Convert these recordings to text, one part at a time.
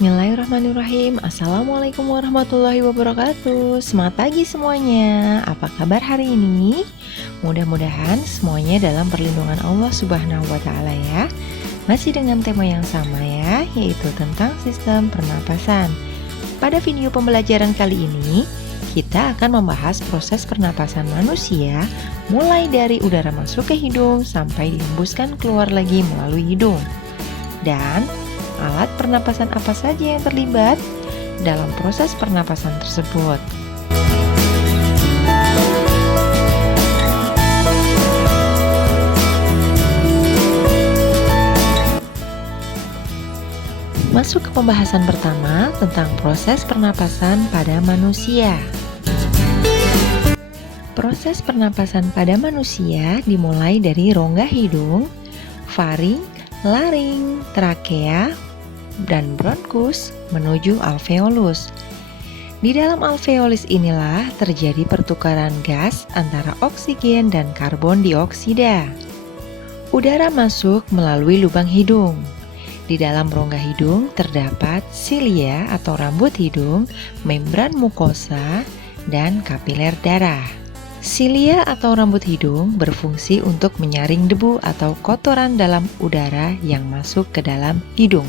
Bismillahirrahmanirrahim. Assalamualaikum warahmatullahi wabarakatuh. Semangat pagi semuanya. Apa kabar hari ini? Mudah-mudahan semuanya dalam perlindungan Allah Subhanahu wa Ta'ala ya. Masih dengan tema yang sama ya, yaitu tentang sistem pernapasan. Pada video pembelajaran kali ini, kita akan membahas proses pernapasan manusia mulai dari udara masuk ke hidung sampai dihembuskan keluar lagi melalui hidung. Dan alat pernapasan apa saja yang terlibat dalam proses pernapasan tersebut. Masuk ke pembahasan pertama tentang proses pernapasan pada manusia. Proses pernapasan pada manusia dimulai dari rongga hidung, faring, laring, trakea, dan bronkus menuju alveolus. Di dalam alveolus inilah terjadi pertukaran gas antara oksigen dan karbon dioksida. Udara masuk melalui lubang hidung. Di dalam rongga hidung terdapat silia atau rambut hidung, membran mukosa, dan kapiler darah. Silia atau rambut hidung berfungsi untuk menyaring debu atau kotoran dalam udara yang masuk ke dalam hidung.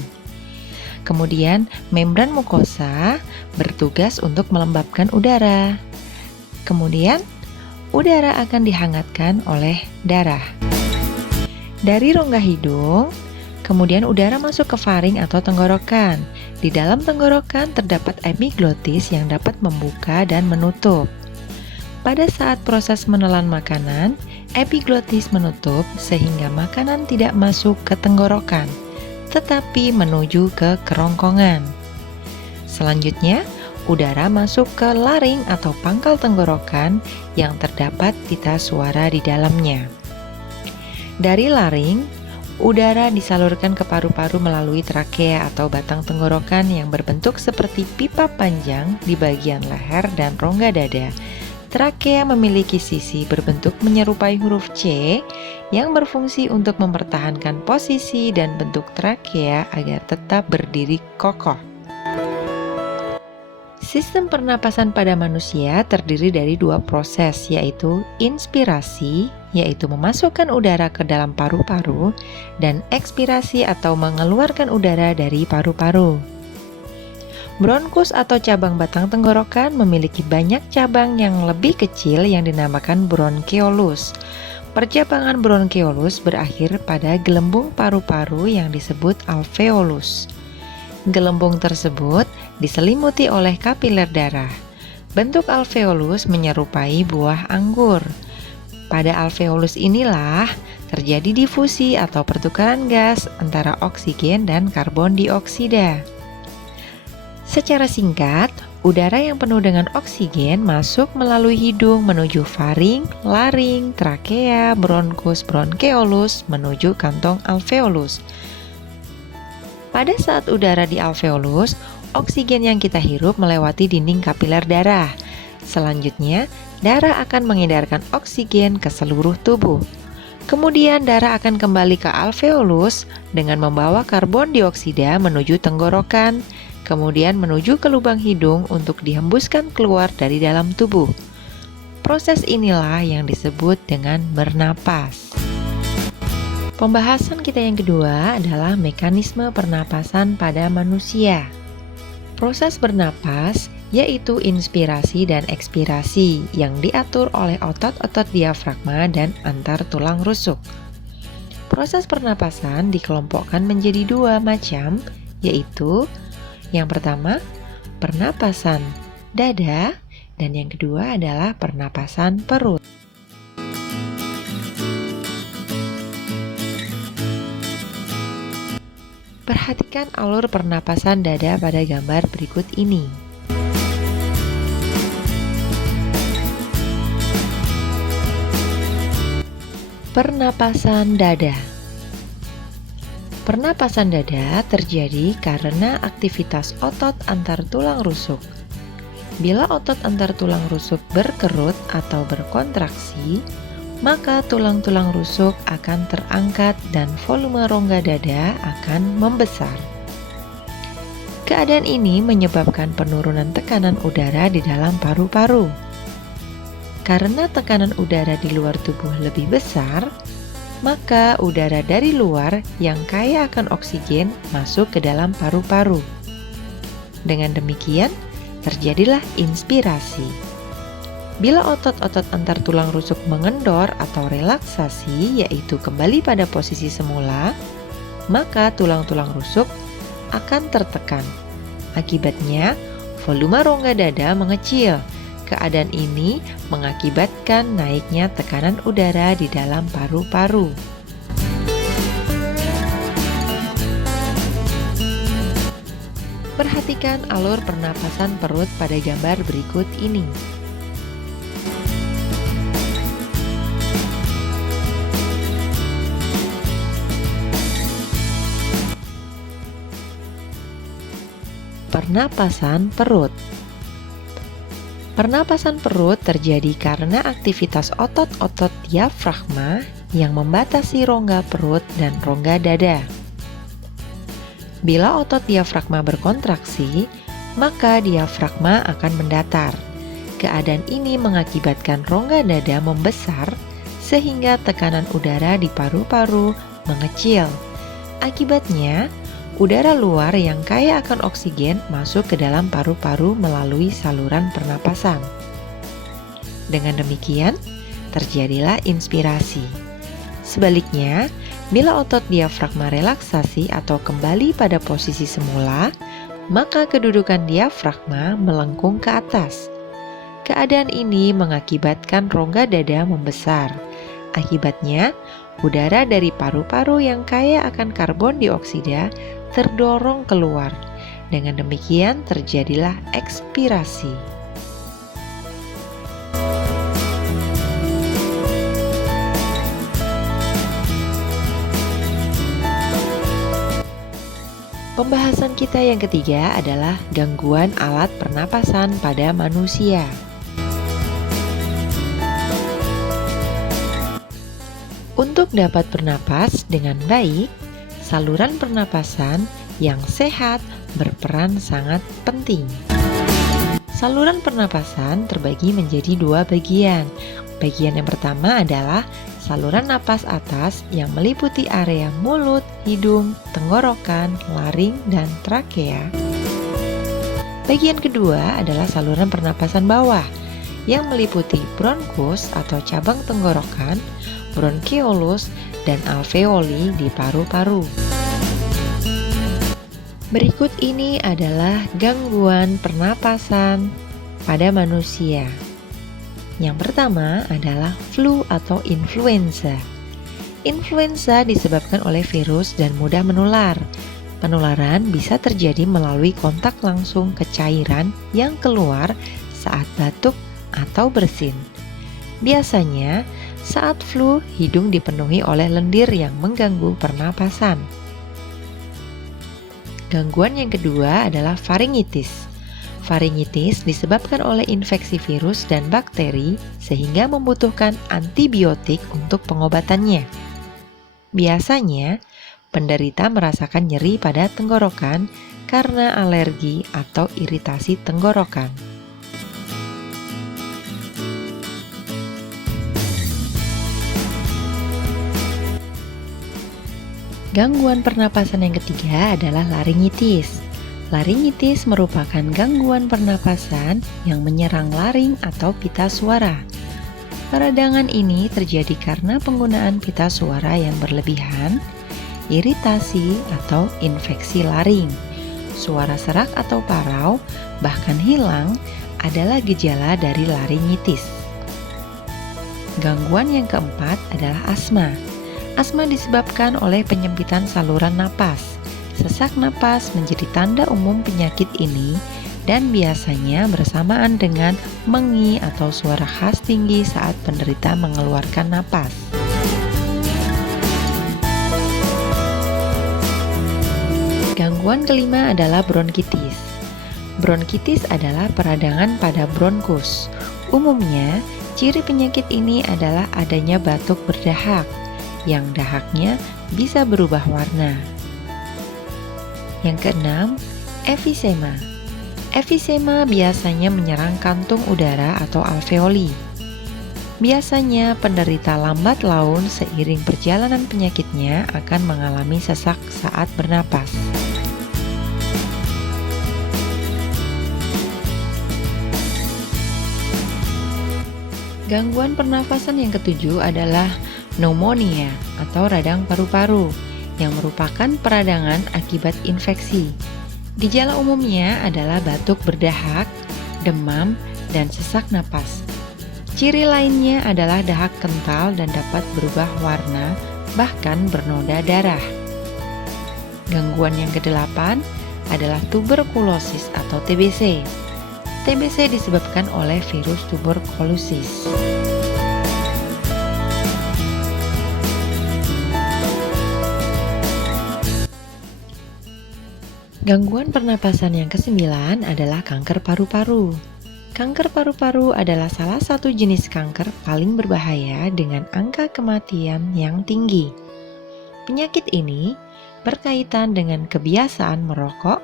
Kemudian, membran mukosa bertugas untuk melembabkan udara. Kemudian, udara akan dihangatkan oleh darah. Dari rongga hidung, kemudian udara masuk ke faring atau tenggorokan. Di dalam tenggorokan terdapat epiglotis yang dapat membuka dan menutup. Pada saat proses menelan makanan, epiglotis menutup sehingga makanan tidak masuk ke tenggorokan, tetapi menuju ke kerongkongan. Selanjutnya, udara masuk ke laring atau pangkal tenggorokan yang terdapat pita suara di dalamnya. Dari laring, udara disalurkan ke paru-paru melalui trakea atau batang tenggorokan yang berbentuk seperti pipa panjang di bagian leher dan rongga dada. Trakea memiliki sisi berbentuk menyerupai huruf C yang berfungsi untuk mempertahankan posisi dan bentuk trakea agar tetap berdiri kokoh. Sistem pernapasan pada manusia terdiri dari dua proses, yaitu inspirasi, yaitu memasukkan udara ke dalam paru-paru, dan ekspirasi atau mengeluarkan udara dari paru-paru. Bronkus atau cabang batang tenggorokan memiliki banyak cabang yang lebih kecil yang dinamakan bronkeolus. Percabangan bronkeolus berakhir pada gelembung paru-paru yang disebut alveolus. Gelembung tersebut diselimuti oleh kapiler darah. Bentuk alveolus menyerupai buah anggur. Pada alveolus inilah terjadi difusi atau pertukaran gas antara oksigen dan karbon dioksida. Secara singkat, udara yang penuh dengan oksigen masuk melalui hidung menuju faring, laring, trakea, bronkus, bronkeolus menuju kantong alveolus. Pada saat udara di alveolus, oksigen yang kita hirup melewati dinding kapiler darah. Selanjutnya, darah akan mengedarkan oksigen ke seluruh tubuh. Kemudian darah akan kembali ke alveolus dengan membawa karbon dioksida menuju tenggorokan, kemudian menuju ke lubang hidung untuk dihembuskan keluar dari dalam tubuh. Proses inilah yang disebut dengan bernapas. Pembahasan kita yang kedua adalah mekanisme pernapasan pada manusia. Proses bernapas yaitu inspirasi dan ekspirasi yang diatur oleh otot-otot diafragma dan antar tulang rusuk. Proses pernapasan dikelompokkan menjadi dua macam, yaitu yang pertama, pernapasan dada, dan yang kedua adalah pernapasan perut. Perhatikan alur pernapasan dada pada gambar berikut ini. Pernapasan dada. Pernapasan dada terjadi karena aktivitas otot antar tulang rusuk. Bila otot antar tulang rusuk berkerut atau berkontraksi, maka tulang-tulang rusuk akan terangkat dan volume rongga dada akan membesar. Keadaan ini menyebabkan penurunan tekanan udara di dalam paru-paru. Karena tekanan udara di luar tubuh lebih besar, maka udara dari luar yang kaya akan oksigen masuk ke dalam paru-paru. Dengan demikian, terjadilah inspirasi. Bila otot-otot antar tulang rusuk mengendor atau relaksasi, yaitu kembali pada posisi semula, maka tulang-tulang rusuk akan tertekan. Akibatnya, volume rongga dada mengecil. Keadaan ini mengakibatkan naiknya tekanan udara di dalam paru-paru. Perhatikan alur pernapasan perut pada gambar berikut ini. Pernapasan perut. Pernapasan perut terjadi karena aktivitas otot-otot diafragma yang membatasi rongga perut dan rongga dada. Bila otot diafragma berkontraksi, maka diafragma akan mendatar. Keadaan ini mengakibatkan rongga dada membesar sehingga tekanan udara di paru-paru mengecil. Akibatnya, udara luar yang kaya akan oksigen masuk ke dalam paru-paru melalui saluran pernapasan. Dengan demikian, terjadilah inspirasi. Sebaliknya, bila otot diafragma relaksasi atau kembali pada posisi semula, maka kedudukan diafragma melengkung ke atas. Keadaan ini mengakibatkan rongga dada membesar. Akibatnya, udara dari paru-paru yang kaya akan karbon dioksida terdorong keluar. Dengan demikian terjadilah ekspirasi. Pembahasan kita yang ketiga adalah gangguan alat pernapasan pada manusia. Untuk dapat bernapas dengan baik, saluran pernapasan yang sehat berperan sangat penting. Saluran pernapasan terbagi menjadi dua bagian. Bagian yang pertama adalah saluran napas atas yang meliputi area mulut, hidung, tenggorokan, laring, dan trakea. Bagian kedua adalah saluran pernapasan bawah yang meliputi bronkus atau cabang tenggorokan, bronkiolus, dan alveoli di paru-paru. Berikut ini adalah gangguan pernapasan pada manusia. Yang pertama adalah flu atau influenza. Influenza disebabkan oleh virus dan mudah menular. Penularan bisa terjadi melalui kontak langsung ke cairan yang keluar saat batuk atau bersin. Biasanya, saat flu, hidung dipenuhi oleh lendir yang mengganggu pernapasan. Gangguan yang kedua adalah faringitis. Faringitis disebabkan oleh infeksi virus dan bakteri sehingga membutuhkan antibiotik untuk pengobatannya. Biasanya, penderita merasakan nyeri pada tenggorokan karena alergi atau iritasi tenggorokan. Gangguan pernapasan yang ketiga adalah laringitis. Laringitis merupakan gangguan pernapasan yang menyerang laring atau pita suara. Peradangan ini terjadi karena penggunaan pita suara yang berlebihan, iritasi atau infeksi laring. Suara serak atau parau, bahkan hilang, adalah gejala dari laringitis. Gangguan yang keempat adalah asma. Asma disebabkan oleh penyempitan saluran napas. Sesak napas menjadi tanda umum penyakit ini dan biasanya bersamaan dengan mengi atau suara khas tinggi saat penderita mengeluarkan napas. Gangguan kelima adalah bronkitis. Bronkitis adalah peradangan pada bronkus. Umumnya, ciri penyakit ini adalah adanya batuk berdahak, yang dahaknya bisa berubah warna. Yang keenam, Efisema. Efisema biasanya menyerang kantung udara atau alveoli. Biasanya penderita lambat laun seiring perjalanan penyakitnya akan mengalami sesak saat bernapas. Gangguan pernafasan yang ketujuh adalah pneumonia atau radang paru-paru yang merupakan peradangan akibat infeksi. Gejala umumnya adalah batuk berdahak, demam, dan sesak napas. Ciri lainnya adalah dahak kental dan dapat berubah warna, bahkan bernoda darah. Gangguan yang kedelapan adalah tuberkulosis atau TBC. TBC disebabkan oleh virus tuberkulosis. Gangguan pernapasan yang kesembilan adalah kanker paru-paru. Kanker paru-paru adalah salah satu jenis kanker paling berbahaya dengan angka kematian yang tinggi. Penyakit ini berkaitan dengan kebiasaan merokok,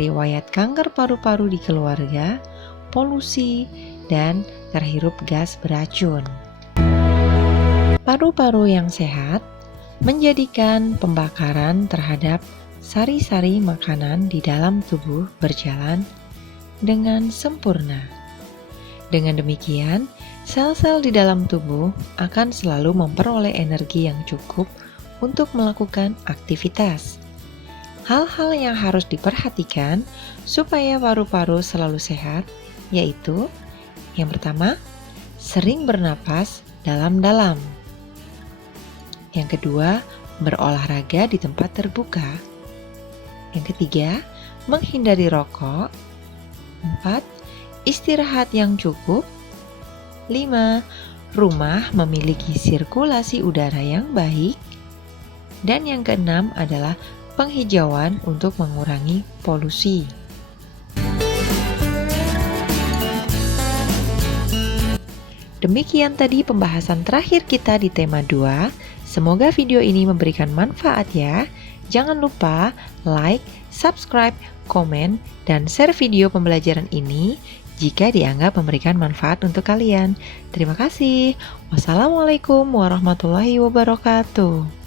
riwayat kanker paru-paru di keluarga, polusi, dan terhirup gas beracun. Paru-paru yang sehat menjadikan pembakaran terhadap sari-sari makanan di dalam tubuh berjalan dengan sempurna. Dengan demikian, sel-sel di dalam tubuh akan selalu memperoleh energi yang cukup untuk melakukan aktivitas. Hal-hal yang harus diperhatikan supaya paru-paru selalu sehat, yaitu yang pertama, sering bernapas dalam-dalam. Yang kedua, berolahraga di tempat terbuka. Yang ketiga, menghindari rokok. 4. Istirahat yang cukup. 5. Rumah memiliki sirkulasi udara yang baik. Dan yang keenam adalah penghijauan untuk mengurangi polusi. Demikian tadi pembahasan terakhir kita di tema 2. Semoga video ini memberikan manfaat ya. Jangan lupa like, subscribe, komen, dan share video pembelajaran ini jika dianggap memberikan manfaat untuk kalian. Terima kasih. Wassalamualaikum warahmatullahi wabarakatuh.